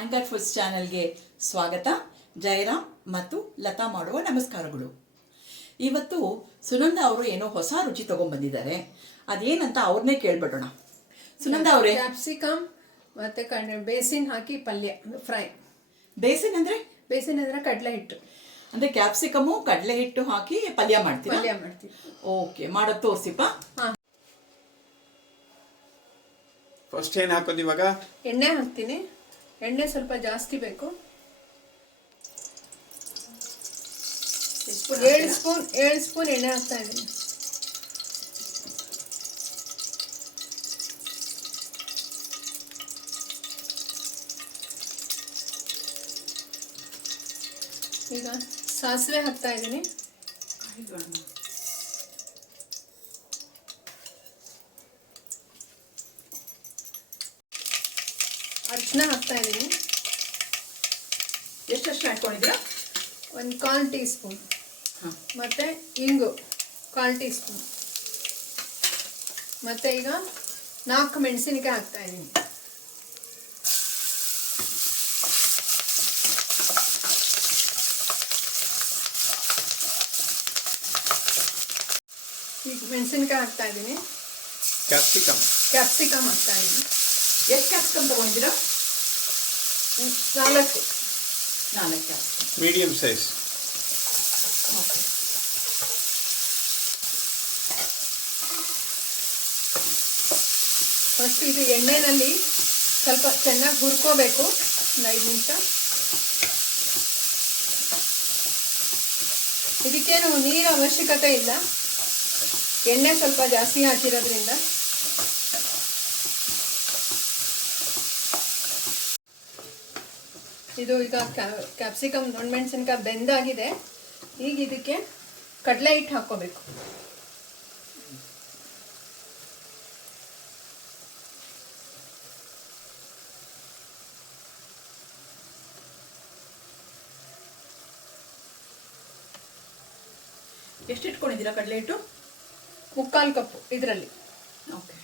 Anchor foods ಚಾನಲ್ಗೆ ಸ್ವಾಗತ. ಜಯರಾಮ್ ಮತ್ತು ಲತಾ ಮಾಡುವ ನಮಸ್ಕಾರಗಳು. ಇವತ್ತು ಸುನಂದ ಅವರು ಏನೋ ಹೊಸ ರುಚಿ ತಗೊಂಡ್ಬಂದಿದ್ದಾರೆ. ಅದೇನಂತ ಅವ್ರನ್ನೇ ಕೇಳ್ಬಿಡೋಣ. ಸುನಂದ ಅವರೇ. ಕ್ಯಾಪ್ಸಿಕಮ್ ಮತ್ತೆ ಬೇಸಿನ್ ಹಾಕಿ ಪಲ್ಯ ಫ್ರೈ. ಬೇಸಿನ್ ಅಂದ್ರೆ? ಬೇಸಿನ್ ಅಂದ್ರೆ ಕಡಲೆ ಹಿಟ್ಟು. ಅಂದ್ರೆ ಕ್ಯಾಪ್ಸಿಕಮು ಕಡಲೆ ಹಿಟ್ಟು ಹಾಕಿ ಪಲ್ಯ ಮಾಡ್ತೀವಿ ಪಲ್ಯ ಮಾಡ್ತೀವಿ. ಓಕೆ ಮಾಡೋದು ತೋರಿಸಿಪ್ಪ. ಫಸ್ಟ್ ಏನು ಹಾಕೋದು ಇವಾಗ? ಎಣ್ಣೆ ಹಾಕ್ತೀನಿ. ಎಣ್ಣೆ ಸ್ವಲ್ಪ ಜಾಸ್ತಿ ಬೇಕು. ಏಳು ಸ್ಪೂನ್ ಏಳು ಸ್ಪೂನ್ ಎಣ್ಣೆ ಹಾಕ್ತಾ ಇದ್ದೀನಿ. ಈಗ ಸಾಸಿವೆ ಹಾಕ್ತಾ ಇದ್ದೀನಿ. ಅರಿಶಿನ ಹಾಕ್ತಾ ಇದ್ದೀನಿ. ಎಷ್ಟೆಷ್ಟು ಹಾಕೊಂಡಿದ್ದೀರಾ ಒಂದು ಕಾಲ್ ಟೀ ಸ್ಪೂನ್ ಮತ್ತೆ ಇಂಗು ಕಾಲ್ ಟೀ ಸ್ಪೂನ್ ಮತ್ತು ಈಗ ನಾಲ್ಕು ಮೆಣಸಿನಕಾಯಿ ಹಾಕ್ತಾ ಇದ್ದೀನಿ. ಈಗ ಮೆಣಸಿನಕಾಯಿ ಹಾಕ್ತಾ ಇದ್ದೀನಿ. ಕ್ಯಾಪ್ಸಿಕಮ್. ಕ್ಯಾಪ್ಸಿಕಮ್ ಹಾಕ್ತಾ ಇದ್ದೀನಿ. ಎಷ್ಟು ಕ್ಯಾಪ್ಸಿಕಮ್ ತಗೊಂಡಿದ್ದೀರಾ? ನಾಲ್ಕು. ನಾಲ್ಕು ಮೀಡಿಯಂ ಸೈಜ್. ಓಕೆ ಫಸ್ಟ್ ಇದು ಎಣ್ಣೆನಲ್ಲಿ ಸ್ವಲ್ಪ ಚೆನ್ನಾಗಿ ಹುರ್ಕೋಬೇಕು. ಐದು ನಿಮಿಷ. ಇದಕ್ಕೇನು ನೀರು ಅವಶ್ಯಕತೆ ಇಲ್ಲ. ಎಣ್ಣೆ ಸ್ವಲ್ಪ ಜಾಸ್ತಿ ಹಾಕಿರೋದ್ರಿಂದ ಇದು ಈಗ ಕ್ಯಾಪ್ಸಿಕಮ್ ಮೆಣಸಿನ್ಕಾಯಿ ಬೆಂದಾಗಿದೆ. ಈಗ ಇದಕ್ಕೆ ಕಡಲೆ ಹಿಟ್ಟು ಹಾಕ್ಕೋಬೇಕು. ಎಷ್ಟು ಇಟ್ಕೊಂಡಿದ್ದೀರಾ ಕಡಲೆ ಹಿಟ್ಟು? ಮುಕ್ಕಾಲು ಕಪ್ಪು ಇದರಲ್ಲಿ. ಓಕೆ.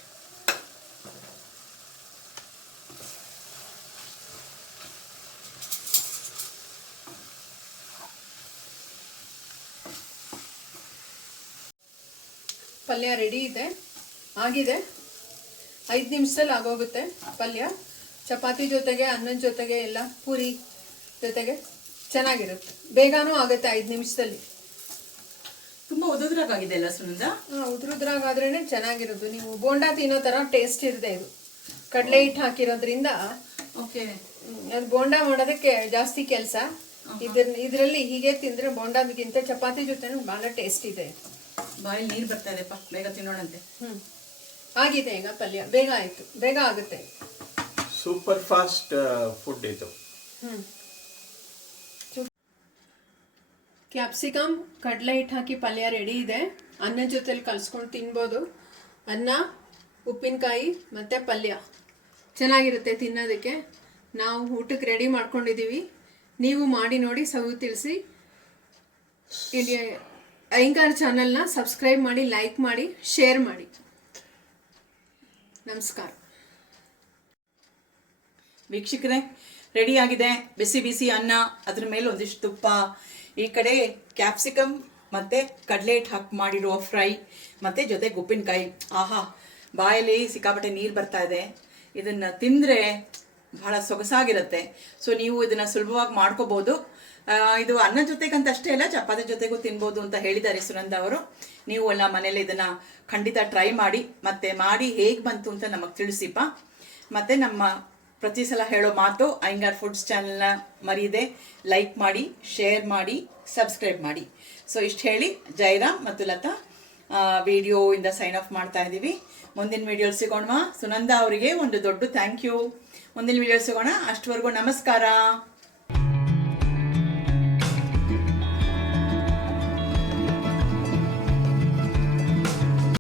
ಪಲ್ಯ ರೆಡಿ ಇದೆ. ಆಗಿದೆ. ಐದು ನಿಮಿಷದಲ್ಲಿ ಆಗೋಗುತ್ತೆ ಪಲ್ಯ. ಚಪಾತಿ ಜೊತೆಗೆ ಅನ್ನದ ಜೊತೆಗೆ ಎಲ್ಲ ಪೂರಿ ಜೊತೆಗೆ ಚೆನ್ನಾಗಿರುತ್ತೆ. ಬೇಗನೂ ಆಗುತ್ತೆ ಐದು ನಿಮಿಷದಲ್ಲಿ. ತುಂಬ ಉದುದ್ರಾಗಿದೆ ಅಲ್ಲ ಸುನಂದ? ಉದ್ರುದ್ರಾಗಾದ್ರೇ ಚೆನ್ನಾಗಿರೋದು. ನೀವು ಬೋಂಡಾ ತಿನ್ನೋ ಥರ ಟೇಸ್ಟ್ ಇರದೆ ಇದು. ಕಡಲೆ ಹಿಟ್ಟು ಹಾಕಿರೋದ್ರಿಂದ ಓಕೆ. ಅದು ಬೋಂಡಾ ಮಾಡೋದಕ್ಕೆ ಜಾಸ್ತಿ ಕೆಲಸ. ಇದ್ರ ಇದರಲ್ಲಿ ಹೀಗೆ ತಿಂದರೆ ಬೋಂಡಾದಕ್ಕಿಂತ ಚಪಾತಿ ಜೊತೆನೂ ಭಾಳ ಟೇಸ್ಟ್ ಇದೆ. ಬಾಯಲ್ಲಿ ನೀರು ಬರ್ತಾ ಇದೆಪ್ಪ ಬೇಗ ತಿನ್ನೋಣಂತೆ. ಹ್ಮ್. ಆಗಿದೆ ಈಗ ಪಲ್ಯ? ಬೇಗ ಆಯ್ತು ಬೇಗ ಆಗುತ್ತೆ. ಸೂಪರ್ ಫಾಸ್ಟ್ ಫುಡ್ ಇದು. ಹ್ಮ್. ಕ್ಯಾಪ್ಸಿಕಮ್ ಕಡಲೆ ಹಿಟ್ಟು ಹಾಕಿ ಪಲ್ಯ ರೆಡಿ ಇದೆ. ಅನ್ನ ಜೊತೆಲಿ ಕಲ್ಸ್ಕೊಂಡು ತಿನ್ಬೋದು. ಅನ್ನ ಉಪ್ಪಿನಕಾಯಿ ಮತ್ತು ಪಲ್ಯ. ಚೆನ್ನಾಗಿರುತ್ತೆ ತಿನ್ನೋದಕ್ಕೆ. ನಾವು ಊಟಕ್ಕೆ ರೆಡಿ ಮಾಡ್ಕೊಂಡಿದ್ದೀವಿ. ನೀವು ಮಾಡಿ ನೋಡಿ ಸವಿ ತಿಳಿಸಿ. ಇಲ್ಲಿ ಅಯ್ಯಂಗಾರ್ ಚಾನಲ್ನ ಸಬ್ಸ್ಕ್ರೈಬ್ ಮಾಡಿ ಲೈಕ್ ಮಾಡಿ ಶೇರ್ ಮಾಡಿ. ನಮಸ್ಕಾರ. ವೀಕ್ಷಕರೇ ರೆಡಿ ಆಗಿದೆ. ಬಿಸಿ ಬಿಸಿ ಅನ್ನ ಅದ್ರ ಮೇಲೆ ಒಂದಿಷ್ಟು ತುಪ್ಪ. ಈ ಕಡೆ ಕ್ಯಾಪ್ಸಿಕಮ್ ಮತ್ತೆ ಕಡಲೆ ಹಿಟ್ಟು ಹಾಕಿ ಮಾಡಿರುವ ಫ್ರೈ ಮತ್ತೆ ಜೊತೆಗೆ ಉಪ್ಪಿನಕಾಯಿ ಆಹಾ ಬಾಯಲ್ಲಿ ಸಿಕ್ಕಾಪಟ್ಟೆ ನೀರು ಬರ್ತಾ ಇದೆ. ಇದನ್ನ ತಿಂದರೆ ಬಹಳ ಸೊಗಸಾಗಿರುತ್ತೆ. ಸೊ ನೀವು ಇದನ್ನ ಸುಲಭವಾಗಿ ಮಾಡ್ಕೋಬಹುದು ಆ, ಇದು ಅನ್ನ ಜೊತೆಗಂತ ಅಷ್ಟೇ ಅಲ್ಲ, ಚಪಾತಿ ಜೊತೆಗೂ ತಿನ್ಬೋದು ಅಂತ ಹೇಳಿದ್ದಾರೆ ಸುನಂದ ಅವರು. ನೀವು ಎಲ್ಲ ಮನೇಲಿ ಇದನ್ನ ಖಂಡಿತ ಟ್ರೈ ಮಾಡಿ, ಮತ್ತೆ ಮಾಡಿ ಹೇಗೆ ಬಂತು ಅಂತ ನಮಗೆ ತಿಳಿಸಿಪ್ಪ. ಮತ್ತೆ ನಮ್ಮ ಪ್ರತಿ ಸಲ ಹೇಳೋ ಮಾತು, ಐಂಗಾರ್ ಫುಡ್ಸ್ ಚಾನಲ್ನ ಮರೀದೆ ಲೈಕ್ ಮಾಡಿ ಶೇರ್ ಮಾಡಿ ಸಬ್ಸ್ಕ್ರೈಬ್ ಮಾಡಿ. ಸೊ ಇಷ್ಟು ಹೇಳಿ ಜಯರಾಮ್ ಮತ್ತು ಲತಾ ವಿಡಿಯೋ ಇಂದ ಸೈನ್ ಆಫ್ ಮಾಡ್ತಾ ಇದ್ದೀವಿ ಮುಂದಿನ ವಿಡಿಯೋ ಸಿಗೋಣ ಸುನಂದ ಅವರಿಗೆ ಒಂದು ದೊಡ್ಡ ಥ್ಯಾಂಕ್ ಯು ಮುಂದಿನ ವಿಡಿಯೋ ಸಿಗೋಣ. ಅಷ್ಟವರೆಗೂ ನಮಸ್ಕಾರ.